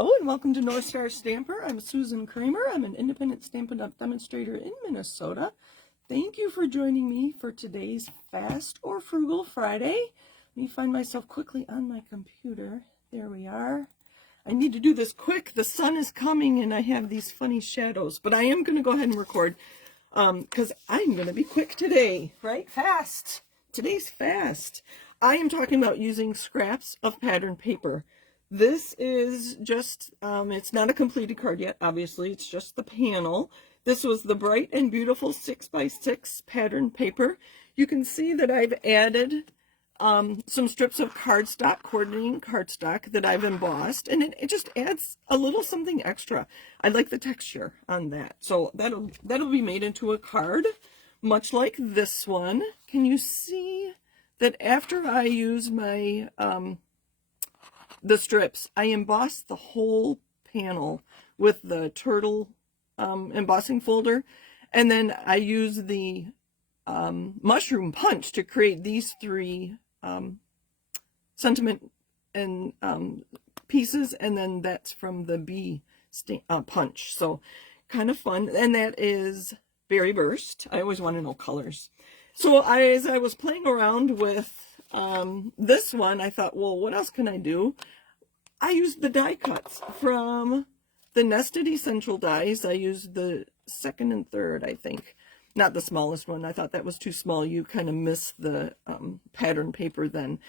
Hello and welcome to North Star Stamper. I'm Susan Kramer. I'm an independent Stampin' Up! Demonstrator in Minnesota. Thank you for joining me for today's Fast or Frugal Friday. Let me find myself quickly on my computer. There we are. I need to do this quick. The sun is coming and I have these funny shadows, but I am going to go ahead and record because I'm going to be quick today, right? Fast. Today's fast. I am talking about using scraps of pattern paper. This is just, it's not a completed card yet, obviously, it's just the panel. This was the Bright and Beautiful 6x6 pattern paper. You can see that I've added some strips of cardstock, coordinating cardstock that I've embossed, and it just adds a little something extra. I like the texture on that. So that'll be made into a card, much like this one. Can you see that after I use my the strips, I embossed the whole panel with the turtle embossing folder, and then I use the mushroom punch to create these three sentiment and pieces, and then that's from the bee punch. So kind of fun. And that is Berry Burst. I always want to know colors. So as I was playing around with this one, I thought, well, what else can I do? I used the die cuts from the Nested Essential dies. I used the second and third, I think. Not the smallest one. I thought that was too small. You kind of miss the pattern paper then.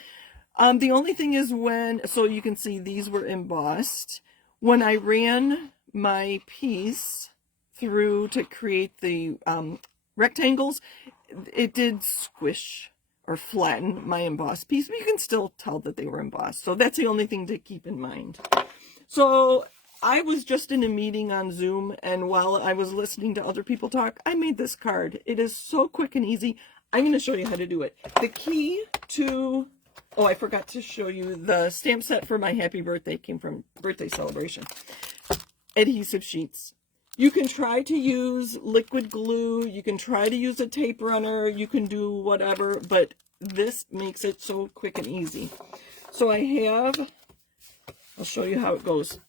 The only thing is so you can see these were embossed. When I ran my piece through to create the rectangles, it did squish or flatten my embossed piece, but you can still tell that they were embossed. So that's the only thing to keep in mind. So I was just in a meeting on Zoom, and while I was listening to other people talk, I made this card. It is so quick and easy. I'm going to show you how to do it. The key to, oh, I forgot to show you the stamp set for my happy birthday. Came from birthday celebration. Adhesive sheets. You can try to use liquid glue, you can try to use a tape runner, you can do whatever, but this makes it so quick and easy. So I'll show you how it goes.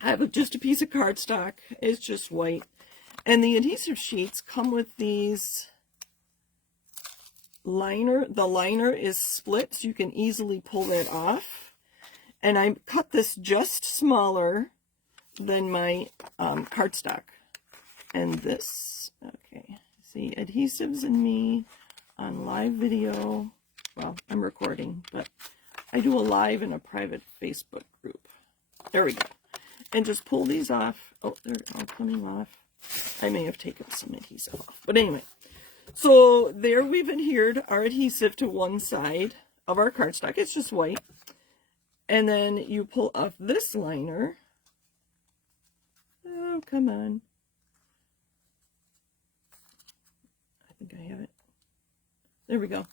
I have just a piece of cardstock, it's just white, and the adhesive sheets come with these liner. The liner is split, so you can easily pull that off, and I cut this just smaller than my cardstock. And this, okay, see, adhesives and me on live video. Well, I'm recording, but I do a live in a private Facebook group. There we go. And just pull these off. Oh, they're all coming off. I may have taken some adhesive off, but anyway. So there we've adhered our adhesive to one side of our cardstock. It's just white. And then you pull off this liner. Oh, come on. I think I have it. There we go.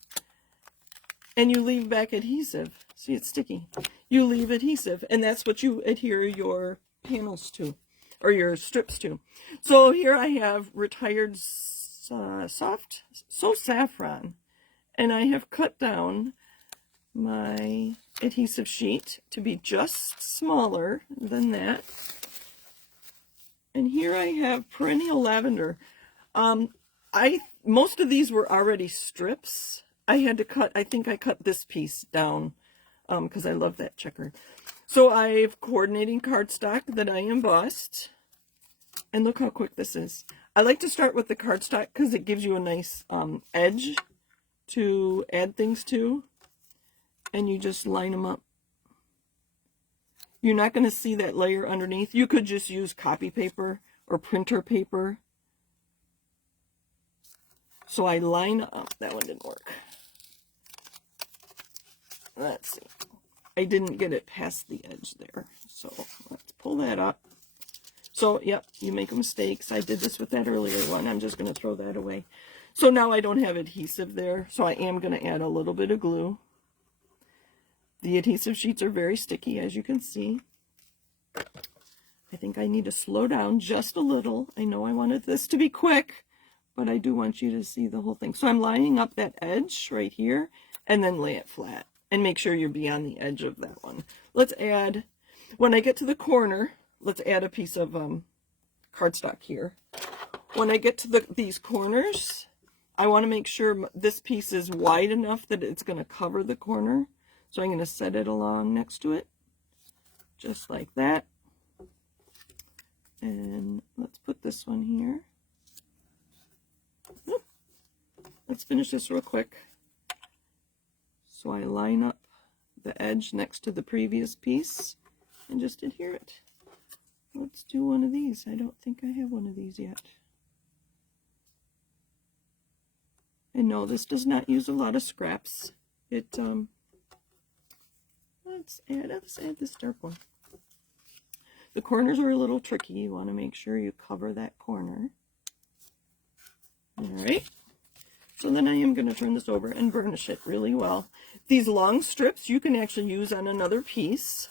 And you leave back adhesive. See, it's sticky. You leave adhesive, and that's what you adhere your panels to, or your strips to. So here I have Retired Soft So Saffron, and I have cut down my adhesive sheet to be just smaller than that. And here I have Perennial Lavender. Most of these were already strips. I had to cut, I think I cut this piece down because I love that checker. So I have coordinating cardstock that I embossed. And look how quick this is. I like to start with the cardstock because it gives you a nice edge to add things to. And you just line them up. You're not going to see that layer underneath. You could just use copy paper or printer paper. So I line up. That one didn't work. Let's see. I didn't get it past the edge there. So let's pull that up. So, yep, you make mistakes. I did this with that earlier one. I'm just going to throw that away. So now I don't have adhesive there. So I am going to add a little bit of glue. The adhesive sheets are very sticky, as you can see. I think I need to slow down just a little. I know I wanted this to be quick, but I do want you to see the whole thing. So I'm lining up that edge right here, and then lay it flat. And make sure you're beyond the edge of that one. Let's add when I get to the corner, let's add a piece of cardstock here. When I get to these corners, I want to make sure this piece is wide enough that it's going to cover the corner. So I'm going to set it along next to it, just like that. And let's put this one here. Let's finish this real quick. So I line up the edge next to the previous piece and just adhere it. Let's do one of these. I don't think I have one of these yet. And no, this does not use a lot of scraps. Let's add this dark one. The corners are a little tricky. You want to make sure you cover that corner. All right. So then I am going to turn this over and burnish it really well. These long strips you can actually use on another piece.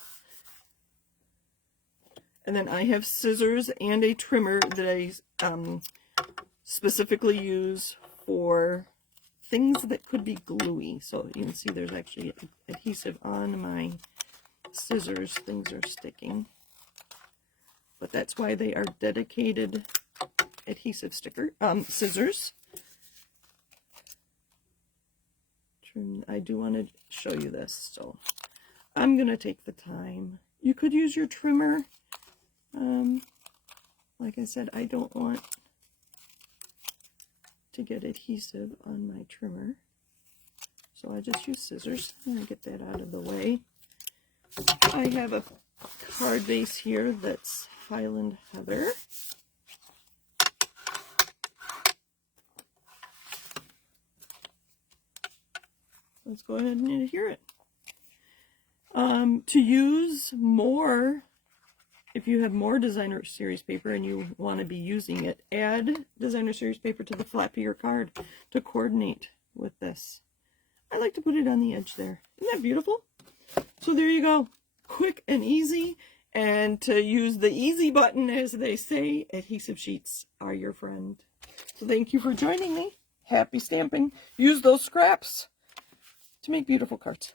And then I have scissors and a trimmer that I specifically use for things that could be gluey. So you can see there's actually adhesive on my scissors. Things are sticking. But that's why they are dedicated adhesive scissors. I do want to show you this, so I'm going to take the time. You could use your trimmer. Like I said, I don't want to get adhesive on my trimmer, so I just use scissors. I'm going to get that out of the way. I have a card base here that's Highland Heather. Let's go ahead and adhere it. To use more, if you have more designer series paper and you want to be using it, add designer series paper to the flap of your card to coordinate with this. I like to put it on the edge there. Isn't that beautiful? So there you go. Quick and easy. And to use the easy button, as they say, adhesive sheets are your friend. So thank you for joining me. Happy stamping. Use those scraps to make beautiful cards.